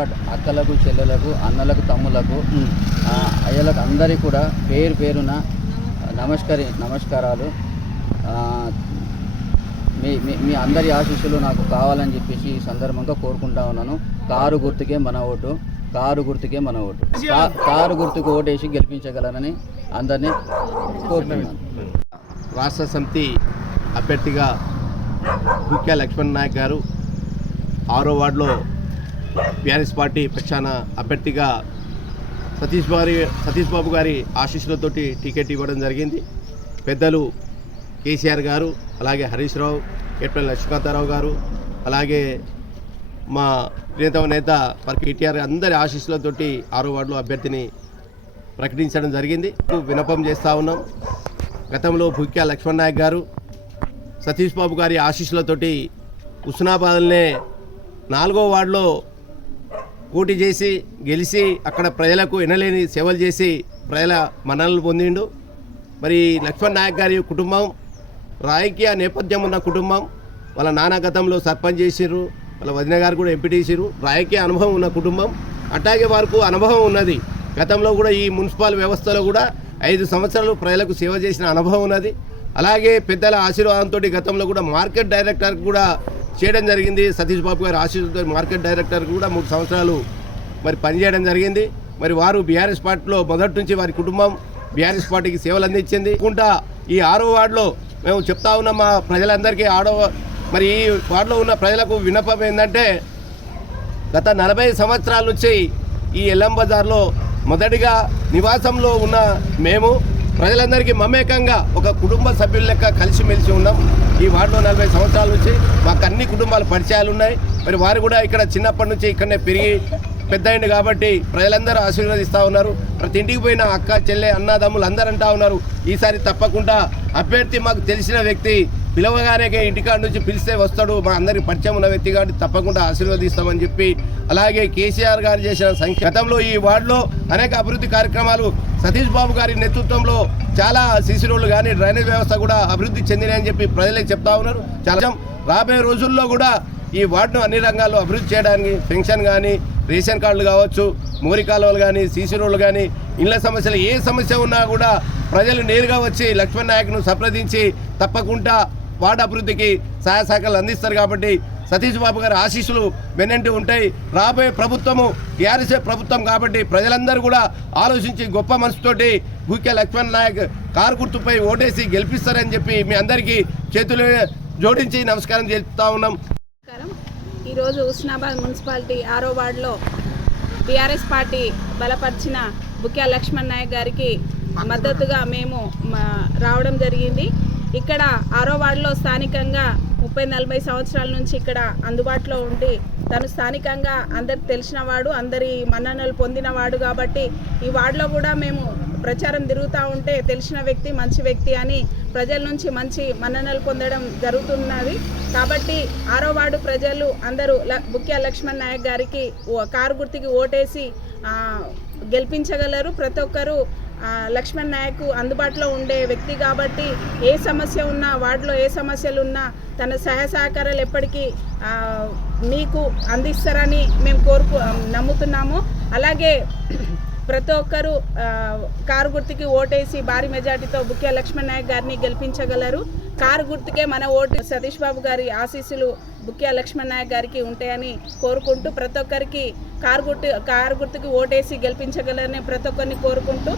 Squad అక్కలకు చెల్లెలకు అన్నలకు తమ్ములకు అయ్యలకు అందరికీ కూడా పేరు పేరున నమస్కారాలు. మీ అందరి ఆశీస్సులు నాకు కావాలని చెప్పేసి ఈ సందర్భంగా కోరుకుంటా ఉన్నాను. కారు గుర్తుకే మన ఓటు, కారు గుర్తుకు ఓటేసి గెలిపించగలరని అందరినీ కోరుతున్నాను. రాష్ట్ర సమితి అభ్యర్థిగా భూక్యా లక్ష్మణ్ నాయక్ గారు 6వ వార్డులో బీఆర్ఎస్ పార్టీ పక్షాన అభ్యర్థిగా సతీష్ బాబు గారి ఆశీస్సులతోటి టికెట్ ఇవ్వడం జరిగింది. పెద్దలు కేసీఆర్ గారు, అలాగే హరీష్ రావు, కేట్పల్లి లక్ష్మీకాంతారావు గారు, అలాగే మా ప్రియతమ నేత కేటీఆర్ అందరి ఆశీస్సులతోటి 6వ వార్డులో అభ్యర్థిని ప్రకటించడం జరిగింది. విన్నపం చేస్తూ ఉన్నాం. గతంలో భూక్యా లక్ష్మణ్ నాయక్ గారు సతీష్ బాబు గారి ఆశీస్సులతోటి హుస్నాబాద్నే 4వ వార్డులో పోటీ చేసి గెలిచి అక్కడ ప్రజలకు ఎనలేని సేవలు చేసి ప్రజల మన్ననలు పొందిండు. మరి లక్ష్మణ్ నాయక్ గారి కుటుంబం రాజకీయ నేపథ్యం ఉన్న కుటుంబం. వాళ్ళ నాన్న గతంలో సర్పంచ్ చేసిర్రు, వాళ్ళ వదిన గారు కూడా ఎంపీ చేసిర్రు. రాజకీయ అనుభవం ఉన్న కుటుంబం. అట్లాగే వారికి అనుభవం ఉన్నది. గతంలో కూడా ఈ మున్సిపల్ వ్యవస్థలో కూడా 5 సంవత్సరాలు ప్రజలకు సేవ చేసిన అనుభవం ఉన్నది. అలాగే పెద్దల ఆశీర్వాదంతో గతంలో కూడా మార్కెట్ డైరెక్టర్ కూడా చేయడం జరిగింది. సతీష్ బాబు గారి ఆశీర్వాదంతో మార్కెట్ డైరెక్టర్ కూడా 3 సంవత్సరాలు మరి పనిచేయడం జరిగింది. మరి వారు బీఆర్ఎస్ పార్టీలో మొదటి నుంచి వారి కుటుంబం బీఆర్ఎస్ పార్టీకి సేవలు అందించింది. ఈ 6వ వార్డులో మేము చెప్తా ఉన్నాం మా ప్రజలందరికీ. మరి ఈ వార్డులో ఉన్న ప్రజలకు విన్నపం ఏంటంటే, గత 40 సంవత్సరాల నుంచి ఈ ఎల్లం బజార్లో మొదటిగా నివాసంలో ఉన్న మేము ప్రజలందరికీ మమేకంగా ఒక కుటుంబ సభ్యుల లెక్క కలిసిమెలిసి ఉన్నాం. ఈ వార్డులో 40 సంవత్సరాల నుంచి మాకు అన్ని కుటుంబాల పరిచయాలు ఉన్నాయి. మరి వారు కూడా ఇక్కడ చిన్నప్పటి నుంచి ఇక్కడనే పెరిగి పెద్ద అయింది కాబట్టి ప్రజలందరూ ఆశీర్వదిస్తూ ఉన్నారు. ప్రతి ఇంటికి పోయిన అక్క చెల్లె అన్నదమ్ములు అందరూ అంటూ ఉన్నారు, ఈసారి తప్పకుండా అభ్యర్థి మాకు తెలిసిన వ్యక్తి, పిలవగానే ఇంటికాడ నుంచి పిలిస్తే వస్తాడు, మా అందరికి పరిచయం ఉన్న వ్యక్తి కాబట్టి తప్పకుండా ఆశీర్వదిస్తామని చెప్పి, అలాగే కేసీఆర్ గారు చేసిన గతంలో ఈ వార్డులో అనేక అభివృద్ధి కార్యక్రమాలు సతీష్ బాబు గారి నేతృత్వంలో చాలా సీసీ రోడ్లు కానీ డ్రైనేజ్ వ్యవస్థ కూడా అభివృద్ధి చెందినాయని చెప్పి ప్రజలకు చెప్తా ఉన్నారు. చాలా రాబోయే రోజుల్లో కూడా ఈ వార్డును అన్ని రంగాల్లో అభివృద్ధి చేయడానికి పెన్షన్ కానీ, రేషన్ కార్డులు కావచ్చు, మోరి కాలువలు కానీ, సీసీ రోడ్లు కానీ, ఇళ్ల సమస్యలు ఏ సమస్య ఉన్నా కూడా ప్రజలు నేరుగా వచ్చి లక్ష్మణ్ నాయక్ను సంప్రదించి తప్పకుండా వార్డు అభివృద్ధికి సహాయ సహకారాలు అందిస్తారు. కాబట్టి సతీష్ బాబు గారి ఆశీస్సులు వెనంటి ఉంటాయి. రాబోయే ప్రభుత్వము టీఆర్ఎస్ ప్రభుత్వం కాబట్టి ప్రజలందరూ కూడా ఆలోచించి గొప్ప మనసుతోటి భూక్యా లక్ష్మణ్ నాయక్ కారు గుర్తుపై ఓటేసి గెలిపిస్తారని చెప్పి మీ అందరికీ చేతులు జోడించి నమస్కారం చెప్తా ఉన్నాం. ఈరోజు హుస్నాబాద్ మున్సిపాలిటీ 6వ వార్డులో టీఆర్ఎస్ పార్టీ బలపరిచిన భూక్యా లక్ష్మణ్ నాయక్ గారికి మద్దతుగా మేము రావడం జరిగింది. ఇక్కడ 6వ వార్డులో స్థానికంగా 30-40 సంవత్సరాల నుంచి ఇక్కడ అందుబాటులో ఉండి తను స్థానికంగా అందరికి తెలిసినవాడు, అందరి మన్ననలు పొందినవాడు కాబట్టి ఈ వార్డులో కూడా మేము ప్రచారం తిరుగుతూ ఉంటే తెలిసిన వ్యక్తి, మంచి వ్యక్తి అని ప్రజల నుంచి మంచి మన్ననలు పొందడం జరుగుతున్నది. కాబట్టి 6వ వార్డు ప్రజలు అందరూ భూక్యా లక్ష్మణ్ నాయక్ గారికి కారు గుర్తుకి ఓటేసి గెలిపించగలరు. ప్రతి ఒక్కరూ లక్ష్మణ్ నాయక్ అందుబాటులో ఉండే వ్యక్తి కాబట్టి ఏ సమస్య ఉన్నా, వార్డులో ఏ సమస్యలు ఉన్నా తన సహాయ సహకారాలు ఎప్పటికీ మీకు అందిస్తారని మేము నమ్ముతున్నాము. అలాగే ప్రతి ఒక్కరూ కారు గుర్తుకి ఓటేసి భారీ మెజార్టీతో భూక్యా లక్ష్మణ్ నాయక్ గారిని గెలిపించగలరు. కారు గుర్తుకే మన ఓటు. సతీష్ బాబు గారి ఆశీస్సులు భూక్యా లక్ష్మణ్ నాయక్ గారికి ఉంటాయని కోరుకుంటూ ప్రతి ఒక్కరికి కారు గుర్తుకి ఓటేసి గెలిపించగలరని ప్రతి ఒక్కరిని కోరుకుంటూ